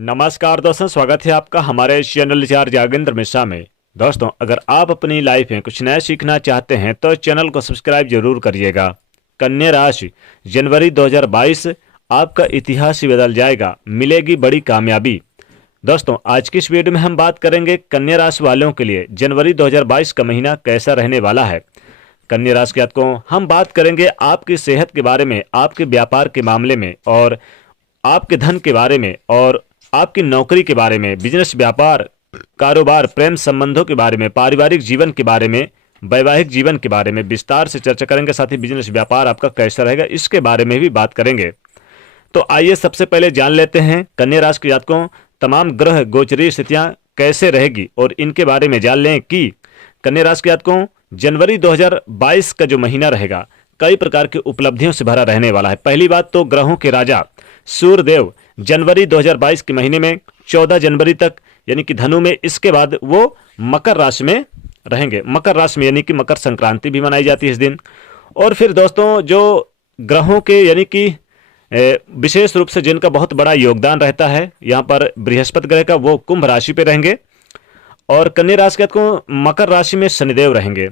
नमस्कार दोस्तों, स्वागत है आपका हमारे चैनल रिचार्ज यागेंद्र मिश्रा में। दोस्तों, अगर आप अपनी लाइफ में कुछ नया सीखना चाहते हैं तो चैनल को सब्सक्राइब जरूर करिएगा। कन्या राशि, जनवरी 2022 आपका इतिहास ही बदल जाएगा, मिलेगी बड़ी कामयाबी। दोस्तों, आज की इस वीडियो में हम बात करेंगे कन्या राशि वालों के लिए जनवरी 2022 का महीना कैसा रहने वाला है। कन्या राशि के जातकों, हम बात करेंगे आपकी सेहत के बारे में, आपके व्यापार के मामले में, और आपके धन के बारे में, और आपकी नौकरी के बारे में, बिजनेस, व्यापार, कारोबार, प्रेम संबंधों के बारे में, पारिवारिक जीवन के बारे में, वैवाहिक जीवन के बारे में विस्तार से चर्चा करेंगे। साथ ही बिजनेस, व्यापार आपका कैसा रहेगा इसके बारे में भी बात करेंगे। तो आइए सबसे पहले जान लेते हैं कन्या राशि के जातकों तमाम ग्रह गोचरीय स्थितियां कैसे रहेगी और इनके बारे में जान लें कि कन्या राशि के जातकों जनवरी 2022 का जो महीना रहेगा कई प्रकार की उपलब्धियों से भरा रहने वाला है। पहली बात तो ग्रहों के राजा सूर्यदेव जनवरी 2022 के महीने में 14 जनवरी तक यानी कि धनु में, इसके बाद वो मकर राशि में रहेंगे। मकर राशि में यानी कि मकर संक्रांति भी मनाई जाती है इस दिन। और फिर दोस्तों जो ग्रहों के यानी कि विशेष रूप से जिनका बहुत बड़ा योगदान रहता है यहाँ पर बृहस्पति ग्रह का, वो कुंभ राशि पे रहेंगे। और कन्या राशि को मकर राशि में शनिदेव रहेंगे।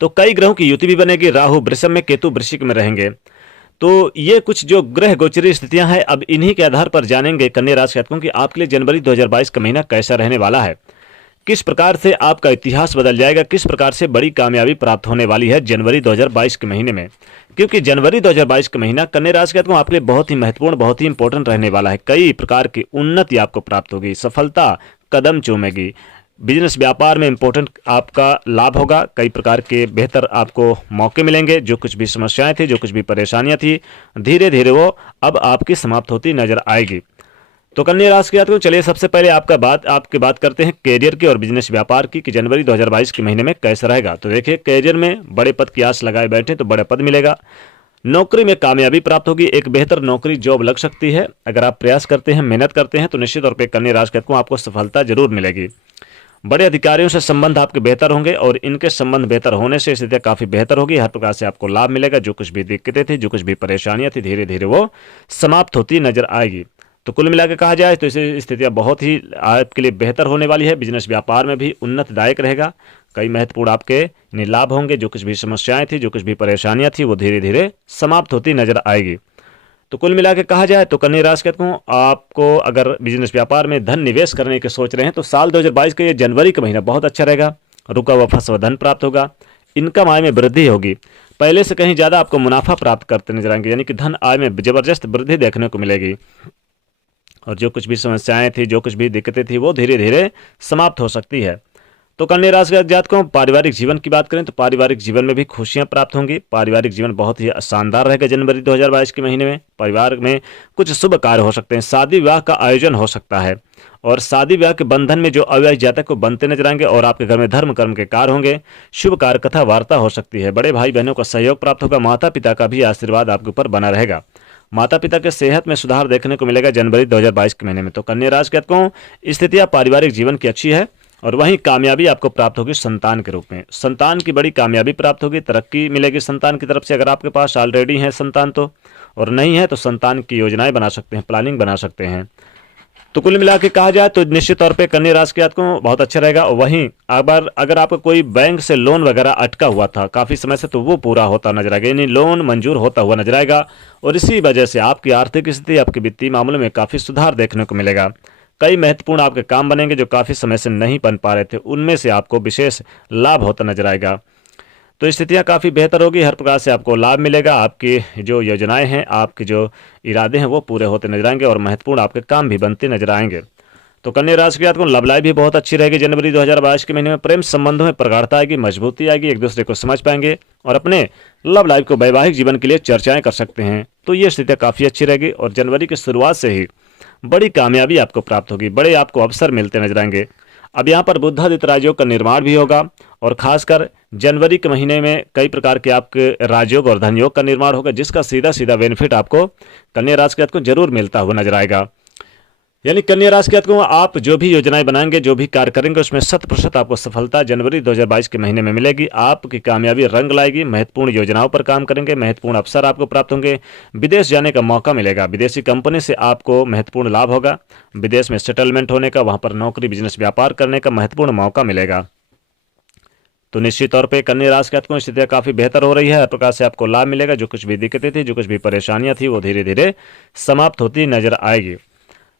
तो कई ग्रहों की युति भी बनेगी। राहु वृषभ में, केतु वृश्चिक में रहेंगे। तो ये कुछ जो ग्रह गोचरीय स्थितियां हैं, अब इन्हीं के आधार पर जानेंगे कन्या राशि के जातकों कि आपके लिए जनवरी 2022 का महीना कैसा रहने वाला है, किस प्रकार से आपका इतिहास बदल जाएगा, किस प्रकार से बड़ी कामयाबी प्राप्त होने वाली है जनवरी 2022 के महीने में। क्योंकि जनवरी 2022 का महीना कन्या राशि के जातकों आपके लिए बहुत ही महत्वपूर्ण, बहुत ही इंपॉर्टेंट रहने वाला है। कई प्रकार की उन्नति आपको प्राप्त होगी, सफलता कदम चूमेगी, बिजनेस व्यापार में इंपॉर्टेंट आपका लाभ होगा, कई प्रकार के बेहतर आपको मौके मिलेंगे। जो कुछ भी समस्याएं थी, जो कुछ भी परेशानियां थी, धीरे धीरे वो अब आपकी समाप्त होती नजर आएगी। तो कन्या राशि के जातकों चलिए सबसे पहले आपकी बात करते हैं कैरियर की और बिजनेस व्यापार की कि जनवरी 2022 के महीने में कैसा रहेगा। तो देखिए, कैरियर में बड़े पद की आस लगाए बैठे तो बड़ा पद मिलेगा। नौकरी में कामयाबी प्राप्त होगी, एक बेहतर नौकरी जॉब लग सकती है। अगर आप प्रयास करते हैं, मेहनत करते हैं तो निश्चित तौर पर कन्या राशि के जातकों आपको सफलता जरूर मिलेगी। बड़े अधिकारियों से संबंध आपके बेहतर होंगे और इनके संबंध बेहतर होने से स्थितियां काफी बेहतर होगी। हर प्रकार से आपको लाभ मिलेगा। जो कुछ भी दिक्कतें थी, जो कुछ भी परेशानियां थी, धीरे धीरे वो समाप्त होती नजर आएगी। तो कुल मिलाकर कहा जाए तो इसे स्थितियां बहुत ही आपके लिए बेहतर होने वाली है। बिजनेस व्यापार में भी उन्नतदायक रहेगा। कई महत्वपूर्ण आपके लाभ होंगे। जो कुछ भी समस्याएं थी, जो कुछ भी परेशानियां थी, वो धीरे धीरे समाप्त होती नजर आएगी। तो कुल मिला के कहा जाए तो कन्या राशि के जातकों आपको अगर बिजनेस व्यापार में धन निवेश करने के सोच रहे हैं तो साल 2022 का ये जनवरी का महीना बहुत अच्छा रहेगा। रुका हुआ फंसा हुआ धन प्राप्त होगा, इनकम आय में वृद्धि होगी, पहले से कहीं ज्यादा आपको मुनाफा प्राप्त करते नजर आएंगे, यानी कि धन आय में जबरदस्त वृद्धि देखने को मिलेगी। और जो कुछ भी समस्याएं थी, जो कुछ भी दिक्कतें थी, वो धीरे धीरे समाप्त हो सकती है। तो कन्या राशि के जातकों पारिवारिक जीवन की बात करें तो पारिवारिक जीवन में भी खुशियां प्राप्त होंगी। पारिवारिक जीवन बहुत ही शानदार रहेगा जनवरी 2022 के महीने में। परिवार में कुछ शुभ कार्य हो सकते हैं, शादी विवाह का आयोजन हो सकता है और शादी विवाह के बंधन में जो अविवाहित जातक को बनते नजर आएंगे और आपके घर में धर्म कर्म के कार्य होंगे। शुभ कार्य कथा वार्ता हो सकती है। बड़े भाई बहनों का सहयोग प्राप्त होगा। माता पिता का भी आशीर्वाद आपके ऊपर बना रहेगा। माता पिता के सेहत में सुधार देखने को मिलेगा जनवरी 2022 के महीने में। तो कन्या राशि के जातकों स्थितियां पारिवारिक जीवन की अच्छी है और वहीं कामयाबी आपको प्राप्त होगी संतान के रूप में। संतान की बड़ी कामयाबी प्राप्त होगी, तरक्की मिलेगी संतान की तरफ से। अगर आपके पास ऑलरेडी है संतान तो, और नहीं है तो संतान की योजनाएं बना सकते हैं, प्लानिंग बना सकते हैं। तो कुल मिला के कहा जाए तो निश्चित तौर पे कन्या राशि के जातकों बहुत अच्छा रहेगा। वहीं अगर आपका कोई बैंक से लोन वगैरह अटका हुआ था काफी समय से, तो वो पूरा होता नजर आएगा, यानी लोन मंजूर होता हुआ नजर आएगा। और इसी वजह से आपकी आर्थिक स्थिति, आपके वित्तीय मामलों में काफी सुधार देखने को मिलेगा। कई महत्वपूर्ण आपके काम बनेंगे जो काफी समय से नहीं बन पा रहे थे, उनमें से आपको विशेष लाभ होता नजर आएगा। तो स्थितियां काफी बेहतर होगी, हर प्रकार से आपको लाभ मिलेगा। आपकी जो योजनाएं हैं, आपके जो इरादे हैं, वो पूरे होते नजर आएंगे और महत्वपूर्ण आपके काम भी बनते नजर आएंगे। तो कन्या राशि के जातकों लव लाइफ भी बहुत अच्छी रहेगी जनवरी 2022 के महीने में। प्रेम संबंधों में प्रगाढ़ता आएगी, मजबूती आएगी, एक दूसरे को समझ पाएंगे और अपने लव लाइफ को वैवाहिक जीवन के लिए चर्चाएं कर सकते हैं। तो ये स्थितियां काफी अच्छी रहेगी और जनवरी की शुरुआत से ही बड़ी कामयाबी आपको प्राप्त होगी, बड़े आपको अवसर मिलते नजर आएंगे। अब यहाँ पर बुधादित्य राजयोग का निर्माण भी होगा और खासकर जनवरी के महीने में कई प्रकार के आपके राजयोग और धनयोग का निर्माण होगा, जिसका सीधा सीधा बेनिफिट आपको कन्या राशि के जातकों जरूर मिलता हुआ नजर आएगा। यानी कन्या राशि के जातकों, आप जो भी योजनाएं बनाएंगे, जो भी कार्य करेंगे, उसमें 100% आपको सफलता जनवरी 2022 के महीने में मिलेगी। आपकी कामयाबी रंग लाएगी। महत्वपूर्ण योजनाओं पर काम करेंगे, महत्वपूर्ण अवसर आपको प्राप्त होंगे। विदेश जाने का मौका मिलेगा। विदेशी कंपनी से आपको महत्वपूर्ण लाभ होगा। विदेश में सेटलमेंट होने का, वहां पर नौकरी, बिजनेस, व्यापार करने का महत्वपूर्ण मौका मिलेगा। तो निश्चित तौर पे कन्या राशि के जातकों, स्थितियां काफी बेहतर हो रही है। हर प्रकार से आपको लाभ मिलेगा। जो कुछ भी दिक्कतें थी, जो कुछ भी परेशानियां थी, वो धीरे धीरे समाप्त होती नजर आएगी।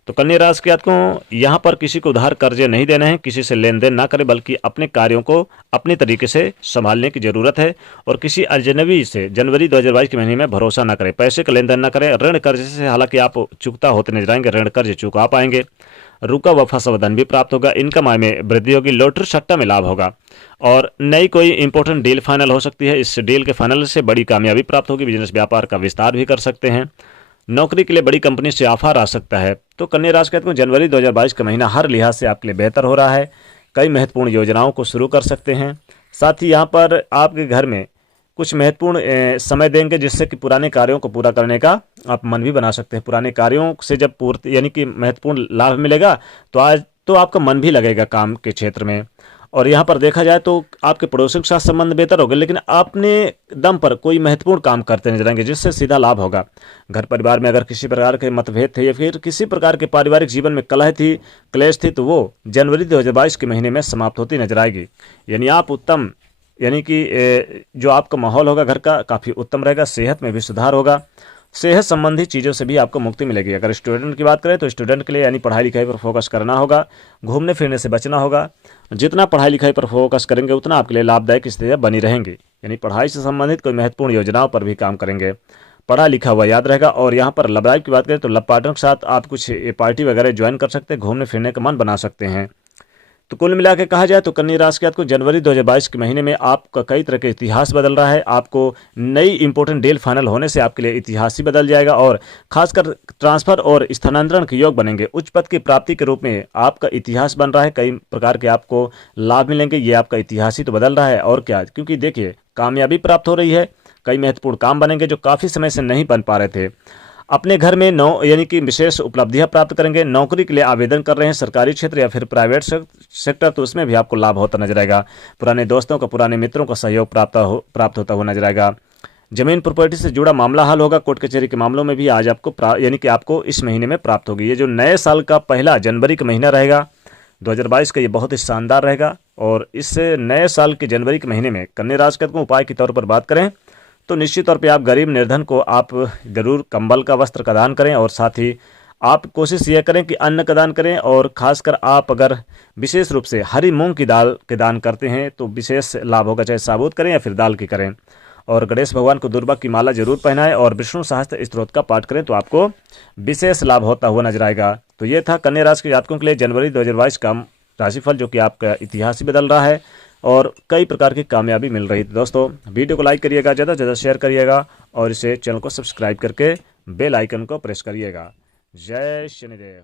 तो कन्या राशि के जातकों, यहाँ पर किसी को उधार कर्जे नहीं देने हैं, किसी से लेन देन ना करें, बल्कि अपने कार्यों को अपने तरीके से संभालने की जरूरत है। और किसी अजनबी से जनवरी 2022 के महीने में भरोसा ना करें, पैसे का लेन देन ना करें। ऋण कर्ज से हालांकि आप चुकता होते नजर आएंगे, ऋण कर्ज चुका पाएंगे। रुका हुआ फंसा हुआ धन भी प्राप्त होगा। इनकम आय में वृद्धि होगी। लॉटरी सट्टा में लाभ होगा और नई कोई इंपॉर्टेंट डील फाइनल हो सकती है। इस डील के फाइनल से बड़ी कामयाबी प्राप्त होगी। बिजनेस, व्यापार का विस्तार भी कर सकते हैं। नौकरी के लिए बड़ी कंपनी से ऑफर आ सकता है। तो कन्या राशि के जातकों, जनवरी 2022 का महीना हर लिहाज से आपके लिए बेहतर हो रहा है। कई महत्वपूर्ण योजनाओं को शुरू कर सकते हैं। साथ ही यहाँ पर आपके घर में कुछ महत्वपूर्ण समय देंगे, जिससे कि पुराने कार्यों को पूरा करने का आप मन भी बना सकते हैं। पुराने कार्यों से जब पूर्ति यानी कि महत्वपूर्ण लाभ मिलेगा, तो आज तो आपका मन भी लगेगा काम के क्षेत्र में। और यहाँ पर देखा जाए तो आपके पड़ोसियों के साथ संबंध बेहतर होगा, लेकिन अपने दम पर कोई महत्वपूर्ण काम करते नजर आएंगे, जिससे सीधा लाभ होगा। घर परिवार में अगर किसी प्रकार के मतभेद थे या फिर किसी प्रकार के पारिवारिक जीवन में कलह थी, क्लेश थी, तो वो जनवरी 2022 के महीने में समाप्त होती नजर आएगी। यानी आप उत्तम, यानी कि जो आपका माहौल होगा घर का, काफ़ी उत्तम रहेगा। सेहत में भी सुधार होगा। सेहत संबंधी चीज़ों से भी आपको मुक्ति मिलेगी। अगर स्टूडेंट की बात करें तो स्टूडेंट के लिए यानी पढ़ाई लिखाई पर फोकस करना होगा। घूमने फिरने से बचना होगा। जितना पढ़ाई लिखाई पर फोकस करेंगे, उतना आपके लिए लाभदायक स्थितियाँ बनी रहेंगी। यानी पढ़ाई से संबंधित कोई महत्वपूर्ण योजनाओं पर भी काम करेंगे। पढ़ा लिखा हुआ याद रहेगा। और यहाँ पर लव लाइफ की बात करें तो लव पार्टनर के साथ आप कुछ पार्टी वगैरह ज्वाइन कर सकते हैं। घूमने फिरने का मन बना सकते हैं। तो कुल मिला के कहा जाए तो कन्या राशि के जातकों, जनवरी 2022 के महीने में आपका कई तरह के इतिहास बदल रहा है। आपको नई इंपॉर्टेंट डील फाइनल होने से आपके लिए इतिहास ही बदल जाएगा और खासकर ट्रांसफर और स्थानांतरण के योग बनेंगे। उच्च पद की प्राप्ति के रूप में आपका इतिहास बन रहा है। कई प्रकार के आपको लाभ मिलेंगे। ये आपका इतिहास ही तो बदल रहा है और क्या, क्योंकि देखिए कामयाबी प्राप्त हो रही है। कई महत्वपूर्ण काम बनेंगे जो काफ़ी समय से नहीं बन पा रहे थे। अपने घर में यानी कि विशेष उपलब्धियां प्राप्त करेंगे। नौकरी के लिए आवेदन कर रहे हैं, सरकारी क्षेत्र या फिर प्राइवेट सेक्टर, तो उसमें भी आपको लाभ होता नजर आएगा। पुराने दोस्तों का, पुराने मित्रों का सहयोग प्राप्त होता हुआ नजर आएगा। जमीन प्रॉपर्टी से जुड़ा मामला हल होगा। कोर्ट कचहरी के मामलों में भी आज आपको यानी कि आपको इस महीने में प्राप्त होगी। ये जो नए साल का पहला जनवरी का महीना रहेगा 2022 का, ये बहुत ही शानदार रहेगा। और इस नए साल के जनवरी के महीने में कन्या राशि को उपाय के तौर पर बात करें तो निश्चित तौर पे आप गरीब निर्धन को आप जरूर कंबल का, वस्त्र का दान करें। और साथ ही आप कोशिश यह करें कि अन्न का दान करें। और खासकर आप अगर विशेष रूप से हरी मूंग की दाल के दान करते हैं तो विशेष लाभ होगा, चाहे साबुत करें या फिर दाल की करें। और गणेश भगवान को दुर्वा की माला जरूर पहनाएं और विष्णु सहस्त्र स्तोत्र का पाठ करें तो आपको विशेष लाभ होता हुआ नजर आएगा। तो ये था कन्या राशि के जातकों के लिए जनवरी 2022 का राशिफल, जो कि आपका इतिहास ही बदल रहा है और कई प्रकार की कामयाबी मिल रही थी। दोस्तों वीडियो को लाइक करिएगा, ज़्यादा से ज़्यादा शेयर करिएगा और इसे चैनल को सब्सक्राइब करके बेल आइकन को प्रेस करिएगा। जय शनिदेव।